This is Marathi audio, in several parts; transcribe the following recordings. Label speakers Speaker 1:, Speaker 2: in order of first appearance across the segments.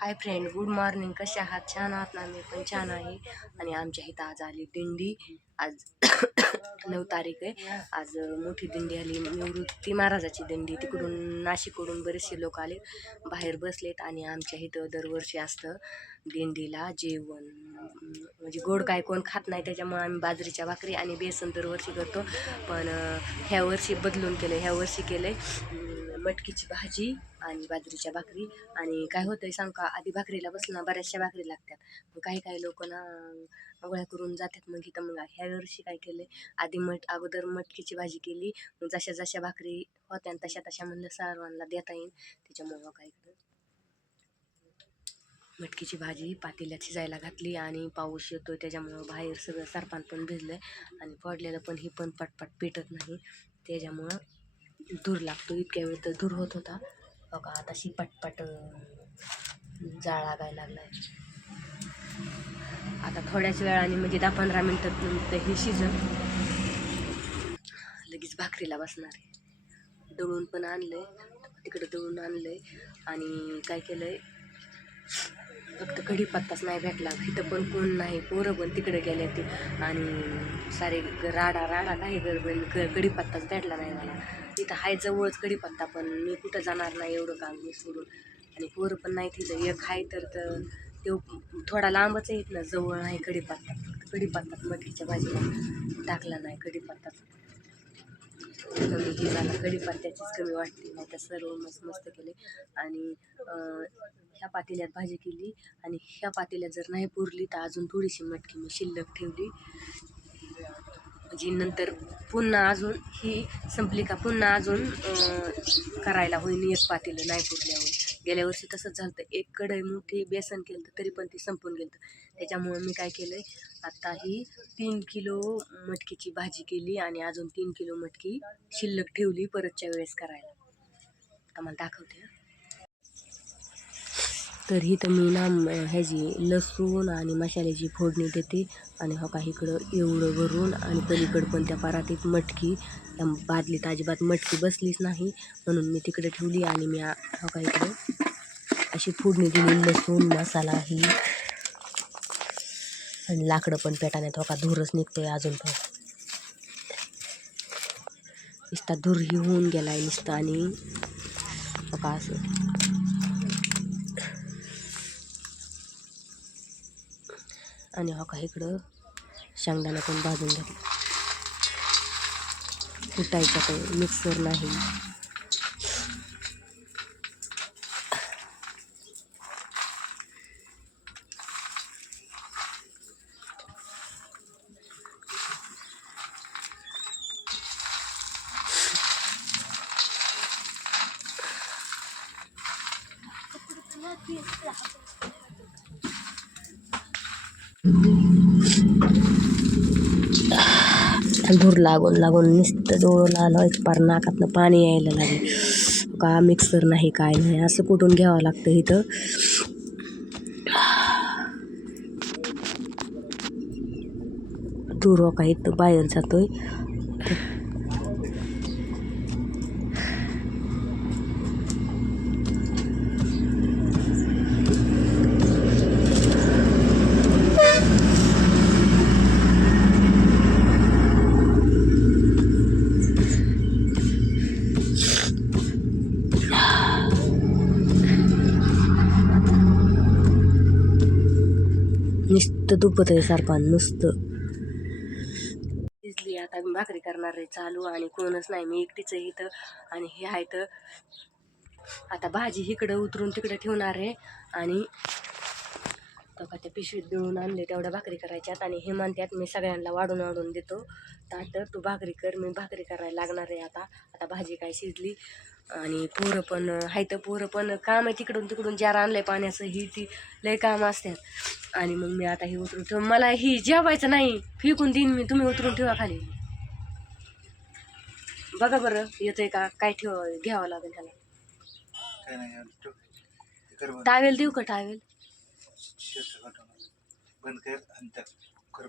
Speaker 1: हाय फ्रेंड गुड मॉर्निंग कसे आहात? छान आहात ना? मी पण छान आहे. आणि आमच्या इथं आज आली दिंडी. आज नऊ तारीख आहे. आज मोठी दिंडी आली. निवृत्ती महाराजाची दिंडी. तिकडून नाशिककडून बरेचसे लोक आले. बाहेर बसलेत आणि आमच्या इथं दरवर्षी असतं दिंडीला जेवण. म्हणजे गोड काय कोण खात नाही त्याच्यामुळे आम्ही बाजरीच्या भाकरी आणि बेसन दरवर्षी करतो. पण ह्या वर्षी बदलून केलं ह्या वर्षी केलं आहे मटकीची भाजी आणि बाजरीच्या भाकरी. आणि काय होतंय सांग का आधी भाकरीला बसलं बऱ्याचशा भाकरी लागतात. मग काही काही लोक ना गोळ्या करून जातात मग इथं. मग ह्या वर्षी काय केलंय आधी मट अगोदर मटकीची भाजी केली. मग जशा जशा भाकरी होत्या आणि तशा तशा म्हणलं सर्वांना देता येईल. त्याच्यामुळं काय केलं? मटकीची भाजी पातेल्यात शिजायला घातली आणि पाऊस येतोय त्याच्यामुळं बाहेर सगळं सरपान पण भिजलंय. आणि पडलेलं पण ही पण पटपट पेटत नाही. त्याच्यामुळं धूर लागतो इतक्या वेळ तर धूर होत होता. बघा आता शी पटपट जाळ लागायला लागलाय. आता थोड्याच वेळाने म्हणजे दहा पंधरा मिनटात हे शिजन लगेच भाकरीला बसणार आहे. दळून पण आणलंय तिकडं दळून आणलंय आणि काय केलंय? फक्त कढीपत्ताच नाही भेटला. इथं पण कोण नाही. पोरं पण तिकडे गेले ते आणि सारे राडा राडा नाही गडबड क कढीपत्ताच भेटला नाही मला. इथं हाय जवळच कढीपत्ता पण मी कुठं जाणार नाही एवढं काम मी सोडून. आणि पोरं पण नाही तिथं. एक आहे तर त- तो थोडा लांबच येत ना जवळ नाही कढीपत्ता. फक्त कढीपत्ताच मटकीच्या भाजीला टाकला नाही कढीपत्ताच. कमी हे झाला कढीपत्त्याचीच कमी वाटली नाही तर सर्व मस्त मस्त केले. आणि ह्या पातेल्यात भाजी केली. आणि ह्या पातेल्यात जर नाही पुरली तर अजून थोडीशी मटकी मी शिल्लक ठेवली. जी नंतर पुन्हा अजून ही संपली का? पुन्हा अजून करायला होईल एक पातेलं नाही पुरल्यावर. गेल्या वर्षी तसंच झालं होतं. एक कढई मोठी बेसन केलं होतं, तरी पण ती संपून गेलं होतं. त्याच्यामुळं मी काय केलं आहे आता ही तीन किलो मटकीची भाजी केली आणि अजून तीन किलो मटकी शिल्लक ठेवली परतच्या वेळेस करायला आम्हाला दाखवते तर ही तर मी ना ह्याची लसूण आणि मसाल्याची फोडणी देते आणि हो का इकडं एवढं भरून आणि पलीकडं पण त्या परातीत मटकी त्या बादलीत अजिबात मटकी बसलीच नाही. म्हणून मी तिकडे ठेवली आणि मी हो का इकडं अशी फोडणी दिली लसूण मसाला ही. आणि लाकडं पण पेटाने हो का धूरच निघतोय अजून पण. नुसता धूर ही होऊन आहे नुसतं आणि हो का असं. आणि हॉका का इकडं शेंगदाणा पण भाजून घेतला. कुटायचा काही मिक्सर नाही. धूर लागून लागून नुसतं डोळं आलं व्हायचं पार नाकातनं पाणी यायला लागले. का मिक्सर नाही काय नाही असं कुठून घ्यावं लागतं इथं? धूर हो का इथं बाहेर जातोय? नुसतं दुपत आहे सरपान नुसतं. शिजली आता मी भाकरी करणार आहे चालू आणि कोणच नाही मी एकटीच आहे इथं. आणि हे आहे तर आता भाजी इकडं उतरून तिकडं ठेवणार आहे. आणि त्या पिशवीत दळून आणले तेवढ्या भाकरी करायच्यात. आणि हे म्हणतात मी सगळ्यांना वाढून वाढून देतो. तर तू भाकरी कर मी भाकरी करायला लागणार आहे आता. आता भाजी काय शिजली? आणि पोरं पण हाय तर पोरं पण काम आहे तिकडून तिकडून जार आणलंय पाण्याचं ही ती लय काम असतात आणि मग मी आता हे उतरून ठेव मला ही जेवायचं नाही फेकून देईन मी तुम्ही उतरून ठेवा खाली. बघा बरं येतंय का? काय ठेव घ्यावं लागेल त्याला टावेल देऊ का टावेल.
Speaker 2: बंद कर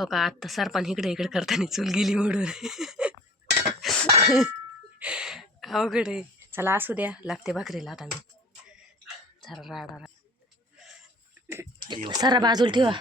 Speaker 1: हो का? आत्ता सरपान इकडे इकडे करताना चूल गेली म्हणून अवघड आहे. चला असू द्या. लागते भाकरीला आता मी. जरा राडा सरा बाजूला ठेवा.